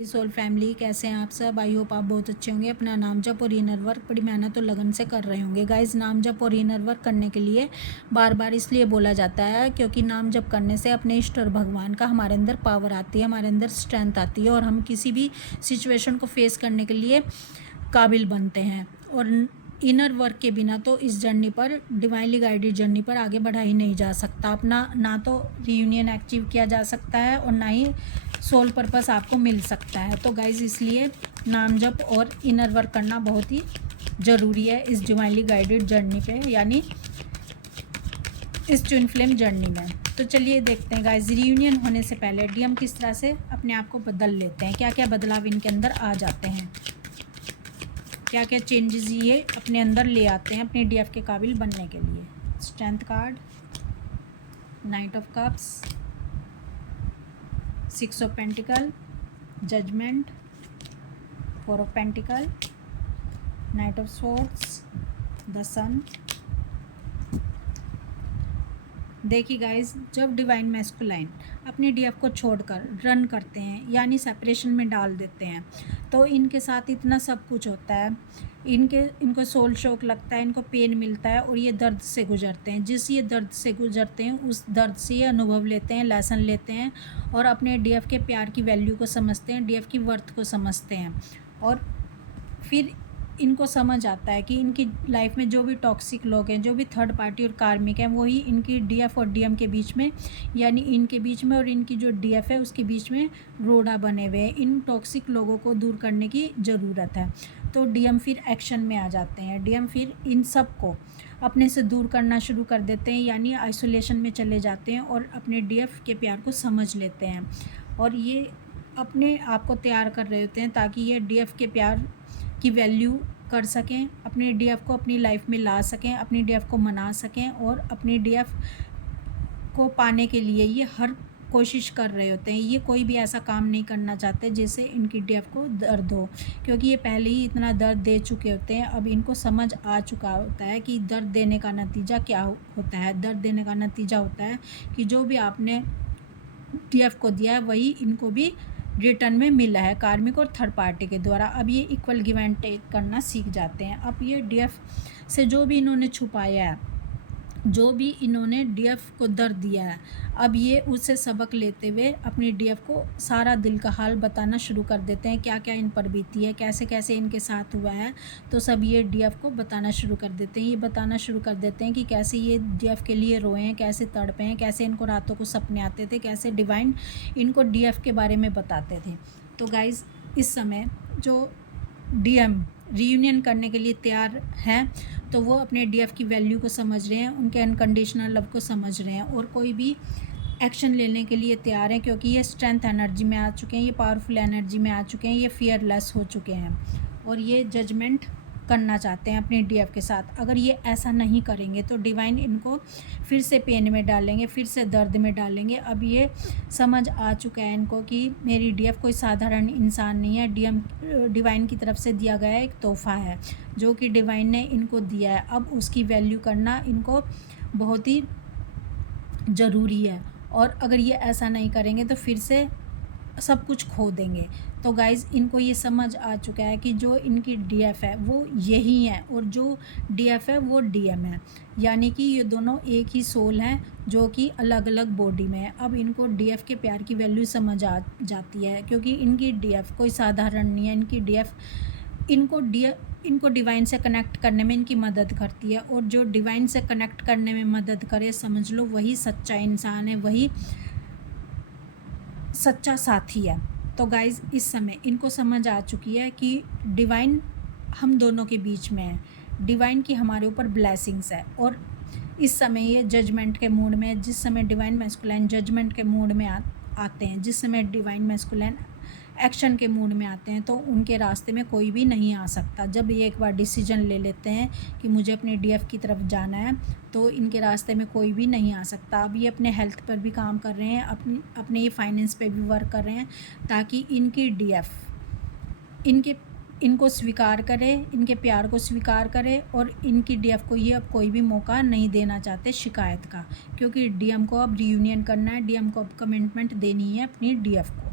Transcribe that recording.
Soul family, कैसे हैं आप सब। आई होप आप बहुत अच्छे होंगे। अपना नाम जप और इनर वर्क बड़ी मेहनत और लगन से कर रहे होंगे। गाइज, नाम जप और इनर वर्क करने के लिए बार बार इसलिए बोला जाता है क्योंकि नाम जप करने से अपने इष्ट और भगवान का हमारे अंदर पावर आती है, हमारे अंदर स्ट्रेंथ आती है और हम किसी भी सिचुएशन को फेस करने के लिए काबिल बनते हैं। और इनर वर्क के बिना तो इस जर्नी पर, डिवाइनली गाइडेड जर्नी पर आगे बढ़ा ही नहीं जा सकता। अपना ना तो रीयूनियन अचीव किया जा सकता है और ना ही सोल पर्पस आपको मिल सकता है। तो गाइज, इसलिए नाम जप और इनर वर्क करना बहुत ही ज़रूरी है इस डिवाइनली गाइडेड जर्नी पे, यानी इस ट्विन फ्लेम जर्नी में। तो चलिए देखते हैं गाइज, रीयूनियन होने से पहले डीएम किस तरह से अपने आप को बदल लेते हैं, क्या क्या बदलाव इनके अंदर आ जाते हैं, क्या क्या चेंजेस ये अपने अंदर ले आते हैं अपने डीएफ के काबिल बनने के लिए। Strength card, knight of cups, 6 of pentacle, judgement, 4 of pentacle, knight of swords, the sun. देखिए गाइज, जब डिवाइन मैस्कुलाइन अपनी डीएफ को छोड़कर रन करते हैं यानी सेपरेशन में डाल देते हैं, तो इनके साथ इतना सब कुछ होता है। इनको सोल शॉक लगता है, इनको पेन मिलता है और ये दर्द से गुजरते हैं। जिस ये दर्द से गुजरते हैं उस दर्द से ये अनुभव लेते हैं, लेसन लेते हैं और अपने डीएफ के प्यार की वैल्यू को समझते हैं, डीएफ की वर्थ को समझते हैं। और फिर इनको समझ आता है कि इनकी लाइफ में जो भी टॉक्सिक लोग हैं, जो भी थर्ड पार्टी और कार्मिक हैं, वही इनकी डीएफ और डीएम के बीच में, यानी इनके बीच में और इनकी जो डीएफ है उसके बीच में रोड़ा बने हुए हैं। इन टॉक्सिक लोगों को दूर करने की ज़रूरत है। तो डीएम फिर एक्शन में आ जाते हैं। डीएम फिर इन सब को अपने से दूर करना शुरू कर देते हैं, यानी आइसोलेशन में चले जाते हैं और अपने डीएफ के प्यार को समझ लेते हैं। और ये अपने आप को तैयार कर रहे होते हैं ताकि ये डीएफ के प्यार की वैल्यू कर सकें, अपने डीएफ को अपनी लाइफ में ला सकें, अपनी डीएफ को मना सकें और अपनी डीएफ को पाने के लिए ये हर कोशिश कर रहे होते हैं। ये कोई भी ऐसा काम नहीं करना चाहते जिससे इनकी डीएफ को दर्द हो, क्योंकि ये पहले ही इतना दर्द दे चुके होते हैं। अब इनको समझ आ चुका होता है कि दर्द देने का नतीजा क्या होता है। दर्द देने का नतीजा होता है कि जो भी आपने डीएफ को दिया है वही इनको भी रिटर्न में मिला है, कार्मिक और थर्ड पार्टी के द्वारा। अब ये इक्वल गिव एंड टेक करना सीख जाते हैं। अब ये डीएफ से जो भी इन्होंने छुपाया है, जो भी इन्होंने डीएफ को दर्द दिया है, अब ये उससे सबक लेते हुए अपनी डीएफ को सारा दिल का हाल बताना शुरू कर देते हैं, क्या क्या इन पर बीती है, कैसे कैसे इनके साथ हुआ है। तो सब ये डीएफ को बताना शुरू कर देते हैं। ये बताना शुरू कर देते हैं कि कैसे ये डीएफ के लिए रोए हैं, कैसे तड़पे हैं, कैसे इनको रातों को सपने आते थे, कैसे डिवाइन इनको डीएफ के बारे में बताते थे। तो गाइज़, इस समय जो डीएम रीयूनियन करने के लिए तैयार हैं, तो वो अपने डीएफ की वैल्यू को समझ रहे हैं, उनके अनकंडीशनल लव को समझ रहे हैं और कोई भी एक्शन लेने के लिए तैयार हैं, क्योंकि ये स्ट्रेंथ एनर्जी में आ चुके हैं, ये पावरफुल एनर्जी में आ चुके हैं, ये फियरलेस हो चुके हैं और ये जजमेंट करना चाहते हैं अपने डीएफ के साथ। अगर ये ऐसा नहीं करेंगे तो डिवाइन इनको फिर से पेन में डालेंगे, फिर से दर्द में डालेंगे। अब ये समझ आ चुका है इनको कि मेरी डीएफ कोई साधारण इंसान नहीं है, डीएम डिवाइन की तरफ से दिया गया एक तोहफ़ा है जो कि डिवाइन ने इनको दिया है। अब उसकी वैल्यू करना इनको बहुत ही ज़रूरी है और अगर ये ऐसा नहीं करेंगे तो फिर से सब कुछ खो देंगे। तो गाइज़, इनको ये समझ आ चुका है कि जो इनकी डीएफ है वो यही है और जो डीएफ है वो डीएम है, यानी कि ये दोनों एक ही सोल हैं जो कि अलग अलग बॉडी में है। अब इनको डीएफ के प्यार की वैल्यू समझ आ जाती है, क्योंकि इनकी डीएफ कोई साधारण नहीं है। इनकी डीएफ इनको डिवाइन से कनेक्ट करने में इनकी मदद करती है और जो डिवाइन से कनेक्ट करने में मदद करे, समझ लो वही सच्चा इंसान है, वही सच्चा साथी है। तो गाइज़, इस समय इनको समझ आ चुकी है कि डिवाइन हम दोनों के बीच में है, डिवाइन की हमारे ऊपर ब्लेसिंग्स है और इस समय ये जजमेंट के मूड में, जिस समय डिवाइन मैस्कुलाइन जजमेंट के मूड में आते हैं, जिस समय डिवाइन मैस्कुलाइन एक्शन के मूड में आते हैं, तो उनके रास्ते में कोई भी नहीं आ सकता। जब ये एक बार डिसीजन ले लेते हैं कि मुझे अपने डीएफ की तरफ जाना है, तो इनके रास्ते में कोई भी नहीं आ सकता। अब ये अपने हेल्थ पर भी काम कर रहे हैं, अपने ये फाइनेंस पे भी वर्क कर रहे हैं ताकि इनकी डीएफ इनको स्वीकार करे, इनके प्यार को स्वीकार करे और इनकी डीएफ को ये अब कोई भी मौका नहीं देना चाहते शिकायत का, क्योंकि डीएम को अब रीयूनियन करना है, डीएम को अब कमिटमेंट देनी है अपनी डीएफ को।